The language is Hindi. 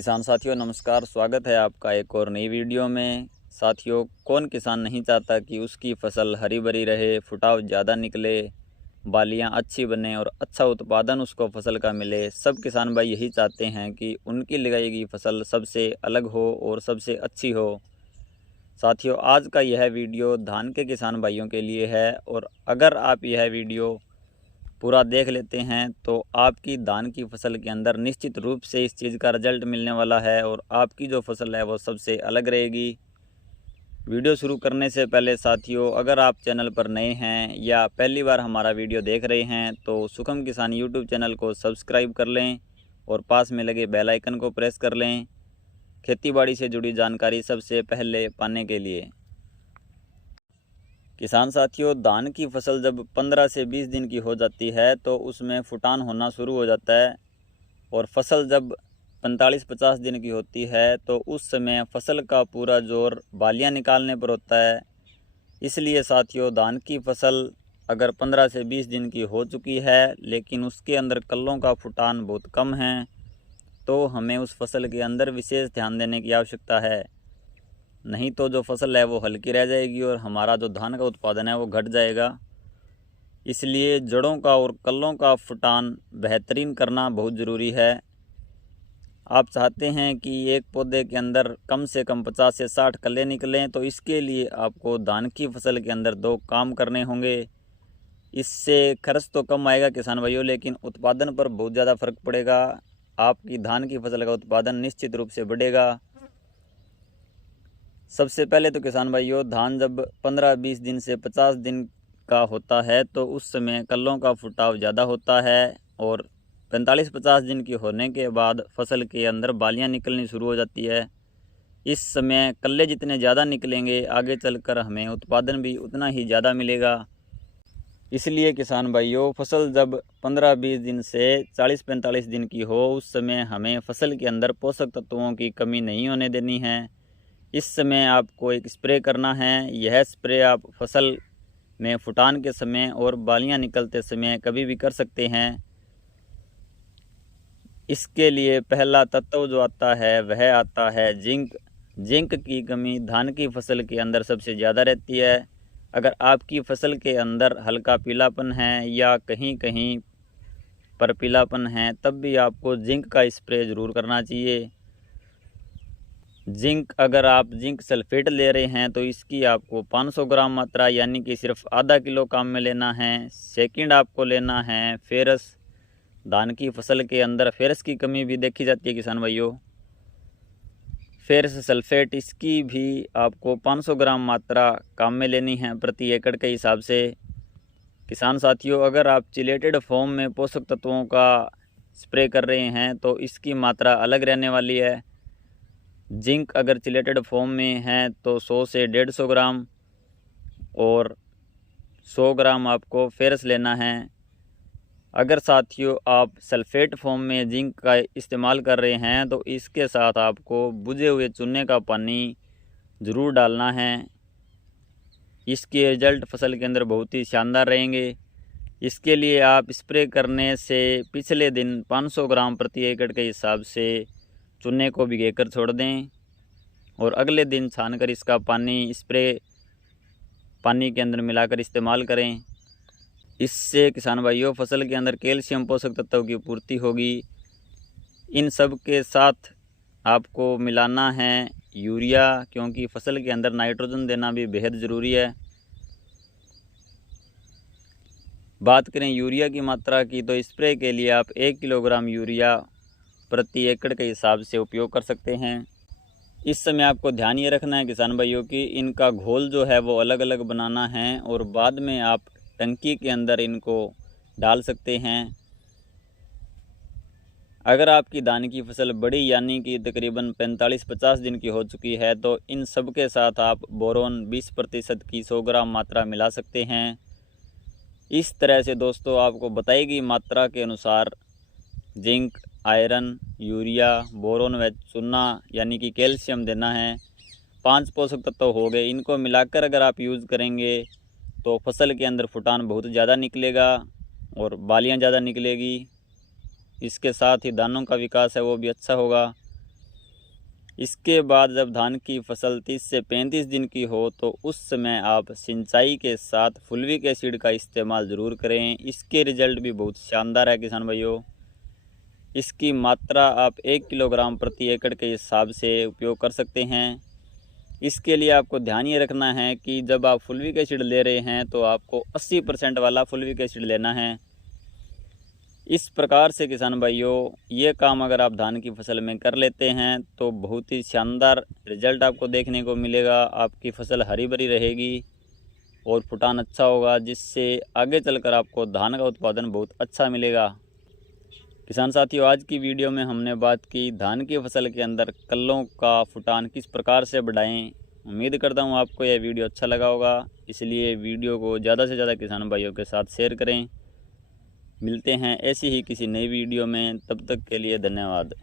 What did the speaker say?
किसान साथियों नमस्कार, स्वागत है आपका एक और नई वीडियो में। साथियों, कौन किसान नहीं चाहता कि उसकी फसल हरी भरी रहे, फुटाव ज़्यादा निकले, बालियां अच्छी बने और अच्छा उत्पादन उसको फसल का मिले। सब किसान भाई यही चाहते हैं कि उनकी लगाई गई फसल सबसे अलग हो और सबसे अच्छी हो। साथियों, आज का यह वीडियो धान के किसान भाइयों के लिए है और अगर आप यह वीडियो पूरा देख लेते हैं तो आपकी धान की फसल के अंदर निश्चित रूप से इस चीज़ का रिजल्ट मिलने वाला है और आपकी जो फसल है वो सबसे अलग रहेगी। वीडियो शुरू करने से पहले साथियों, अगर आप चैनल पर नए हैं या पहली बार हमारा वीडियो देख रहे हैं तो सुखम किसान यूट्यूब चैनल को सब्सक्राइब कर लें और पास में लगे बेल आइकन को प्रेस कर लें खेतीबाड़ी से जुड़ी जानकारी सबसे पहले पाने के लिए। किसान साथियों, धान की फसल जब 15 से 20 दिन की हो जाती है तो उसमें फुटान होना शुरू हो जाता है और फसल जब 45-50 दिन की होती है तो उस समय फसल का पूरा जोर बालियां निकालने पर होता है। इसलिए साथियों, धान की फसल अगर 15 से 20 दिन की हो चुकी है लेकिन उसके अंदर कल्लों का फुटान बहुत कम है तो हमें उस फसल के अंदर विशेष ध्यान देने की आवश्यकता है। नहीं तो जो फसल है वो हल्की रह जाएगी और हमारा जो धान का उत्पादन है वो घट जाएगा। इसलिए जड़ों का और कल्लों का फुटान बेहतरीन करना बहुत ज़रूरी है। आप चाहते हैं कि एक पौधे के अंदर कम से कम 50 से 60 कल्ले निकलें तो इसके लिए आपको धान की फसल के अंदर 2 काम करने होंगे। इससे खर्च तो कम आएगा किसान भाइयों, लेकिन उत्पादन पर बहुत ज़्यादा फर्क पड़ेगा। आपकी धान की फसल का उत्पादन निश्चित रूप से बढ़ेगा। सबसे पहले तो किसान भाइयों, धान जब 15-20 दिन से 50 दिन का होता है तो उस समय कल्लों का फुटाव ज़्यादा होता है और 45-50 दिन की होने के बाद फसल के अंदर बालियां निकलनी शुरू हो जाती है। इस समय कल्ले जितने ज़्यादा निकलेंगे आगे चलकर हमें उत्पादन भी उतना ही ज़्यादा मिलेगा। इसलिए किसान भाइयों, फसल जब 15-20 दिन से 40-45 दिन की हो उस समय हमें फसल के अंदर पोषक तत्वों की कमी नहीं होने देनी है। इस समय आपको एक स्प्रे करना है। यह स्प्रे आप फसल में फुटान के समय और बालियां निकलते समय कभी भी कर सकते हैं। इसके लिए पहला तत्व जो आता है वह आता है जिंक। जिंक की कमी धान की फसल के अंदर सबसे ज़्यादा रहती है। अगर आपकी फसल के अंदर हल्का पीलापन है या कहीं कहीं पर पीलापन है तब भी आपको जिंक का स्प्रे ज़रूर करना चाहिए। जिंक, अगर आप जिंक सल्फेट ले रहे हैं तो इसकी आपको 500 ग्राम मात्रा यानी कि सिर्फ आधा किलो काम में लेना है। सेकंड आपको लेना है फेरस। धान की फसल के अंदर फेरस की कमी भी देखी जाती है किसान भाइयों। फेरस सल्फेट, इसकी भी आपको 500 ग्राम मात्रा काम में लेनी है प्रति एकड़ के हिसाब से। किसान साथियों, अगर आप चिलेटेड फॉर्म में पोषक तत्वों का स्प्रे कर रहे हैं तो इसकी मात्रा अलग रहने वाली है। जिंक अगर चिलेटेड फॉर्म में है तो 100 से 150 ग्राम और 100 ग्राम आपको फेरस लेना है। अगर साथियों आप सल्फेट फॉर्म में जिंक का इस्तेमाल कर रहे हैं तो इसके साथ आपको बुझे हुए चूने का पानी ज़रूर डालना है। इसके रिजल्ट फसल के अंदर बहुत ही शानदार रहेंगे। इसके लिए आप स्प्रे करने से पिछले दिन 500 ग्राम प्रति एकड़ के हिसाब से चूने को भिगोकर छोड़ दें और अगले दिन छानकर इसका पानी स्प्रे पानी के अंदर मिलाकर इस्तेमाल करें। इससे किसान भाइयों फसल के अंदर कैल्शियम पोषक तत्वों की पूर्ति होगी। इन सब के साथ आपको मिलाना है यूरिया, क्योंकि फसल के अंदर नाइट्रोजन देना भी बेहद ज़रूरी है। बात करें यूरिया की मात्रा की तो स्प्रे के लिए आप 1 किलोग्राम यूरिया प्रति एकड़ के हिसाब से उपयोग कर सकते हैं। इस समय आपको ध्यान ये रखना है किसान भाइयों कि इनका घोल जो है वो अलग अलग बनाना है और बाद में आप टंकी के अंदर इनको डाल सकते हैं। अगर आपकी धान की फसल बड़ी यानी कि तकरीबन 45-50 दिन की हो चुकी है तो इन सब के साथ आप बोरोन 20% की 100 ग्राम मात्रा मिला सकते हैं। इस तरह से दोस्तों आपको बताई गई मात्रा के अनुसार जिंक, आयरन, यूरिया, बोरोन व चूना यानी कि कैल्शियम देना है। 5 पोषक तत्व हो गए, इनको मिलाकर अगर आप यूज़ करेंगे तो फसल के अंदर फुटान बहुत ज़्यादा निकलेगा और बालियां ज़्यादा निकलेगी। इसके साथ ही दानों का विकास है वो भी अच्छा होगा। इसके बाद जब धान की फसल 30 से 35 दिन की हो तो उस समय आप सिंचाई के साथ फुल्विक एसिड का इस्तेमाल ज़रूर करें। इसके रिज़ल्ट भी बहुत शानदार है किसान भाइयों। इसकी मात्रा आप 1 किलोग्राम प्रति एकड़ के हिसाब से उपयोग कर सकते हैं। इसके लिए आपको ध्यान ये रखना है कि जब आप फुल्विक एसिड ले रहे हैं तो आपको 80% वाला फुल्विक एसिड लेना है। इस प्रकार से किसान भाइयों ये काम अगर आप धान की फसल में कर लेते हैं तो बहुत ही शानदार रिजल्ट आपको देखने को मिलेगा। आपकी फसल हरी भरी रहेगी और फुटान अच्छा होगा, जिससे आगे चलकर आपको धान का उत्पादन बहुत अच्छा मिलेगा। किसान साथियों, आज की वीडियो में हमने बात की धान की फसल के अंदर कल्लों का फुटान किस प्रकार से बढ़ाएं। उम्मीद करता हूं आपको यह वीडियो अच्छा लगा होगा, इसलिए वीडियो को ज़्यादा से ज़्यादा किसान भाइयों के साथ शेयर करें। मिलते हैं ऐसी ही किसी नई वीडियो में, तब तक के लिए धन्यवाद।